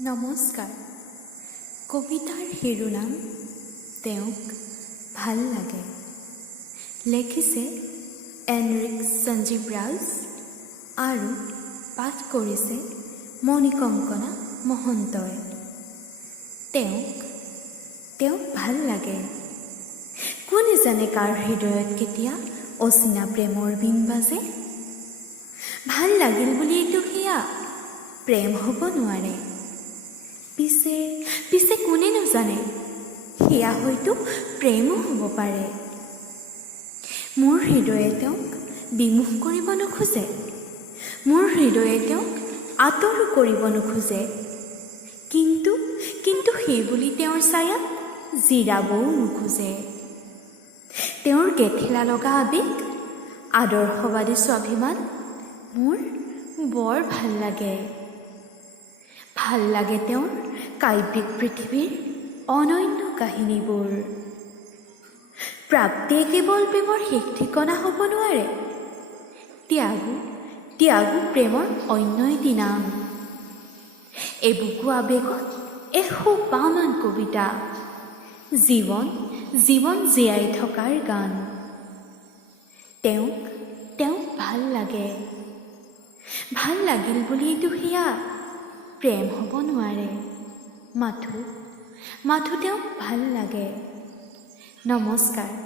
নমস্কাৰ। কবিতাৰ শিৰোনাম তেওঁক ভাল লাগে। লিখিছে এনৰিক সঞ্জীৱ ৰাজ আৰু পাঠ কৰিছে মণিকংকনা মহন্তই। তেওঁক ভাল লাগে। কোনে জানে কাৰ হৃদয়ত কেতিয়া অচিনা প্ৰেমৰ বিন বাজে। ভাল লাগিল বুলিয়েতো সেয়া প্ৰেম হ'ব নোৱাৰে। পিছে কোনেনো জানে সেয়া হয়তো প্ৰেমো হ'ব পাৰে। মোৰ হৃদয়ে তেওঁক বিমুখ কৰিব নোখোজে, মোৰ হৃদয়ে তেওঁক আঁতৰো কৰিব নোখোজে। কিন্তু সেই বুলি তেওঁৰ ছায়াত জিৰাবও নোখোজে। তেওঁৰ গেথেলা লগা আৱেগ, আদৰ্শবাদী স্বাভিমান মোৰ বৰ ভাল লাগে। ভাল লাগে তেওঁৰ কাব্যিক পৃথিৱীৰ অনন্য কাহিনীবোৰ। প্ৰাপ্তিয়ে কেৱল প্ৰেমৰ শেষ ঠিকনা হ'ব নোৱাৰে। ত্যাগো প্ৰেমৰ অন্য এটি নাম। এবুকু আৱেগত এসোপামান কবিতা, জীৱন জীয়াই থকাৰ গান। তেওঁক ভাল লাগে। ভাল লাগিল বুলিয়েতো সেয়া প্ৰেম হ'ব নোৱাৰে। মাথো তেওঁক ভাল লাগে। নমস্কাৰ।